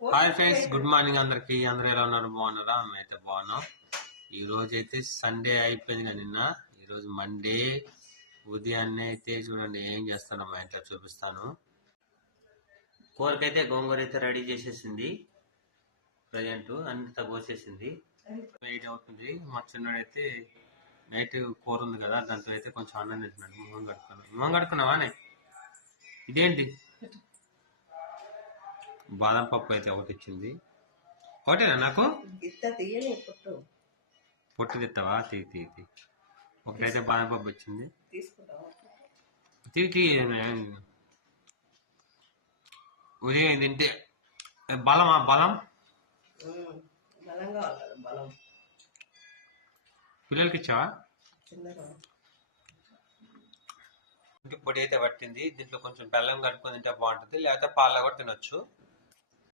Hi friends, good morning అందరికి. అందరూ ఎలా ఉన్నారు? బాగున్నారా? మేమైతే బాగున్నాం. ఈ రోజు అయితే సండే అయిపోయింది కదా నిన్న. ఈరోజు మండే ఉదయాన్నే అయితే చూడండి ఏం చేస్తాను మా ఇంట్లో చూపిస్తాను. కూరకైతే గోంగూర అయితే రెడీ చేసేసింది. ప్రజెంట్ అంతా కోసేసింది. వెయిట్ అవుతుంది. మా చిన్నడైతే నైట్ కూర ఉంది కదా, దాంతో అయితే కొంచెం అన్నం తింటున్నాడు. మొహం కడుక్కున్నావానే? ఇదేంటి బాదం పప్పు అయితే ఒకటి ఇచ్చింది. ఒకటేనా నాకు? పొట్టు తిస్తావా? తీ ఒకటైతే బాదం పప్పు వచ్చింది. తీ ఉదయం తింటే బలమా? బలం పిల్లలకి ఇచ్చావా? పొడి అయితే పట్టింది. దీంట్లో కొంచెం బెల్లం కలుపుకొని తింటే బాగుంటుంది, లేకపోతే పాలలో కూడా తినొచ్చు.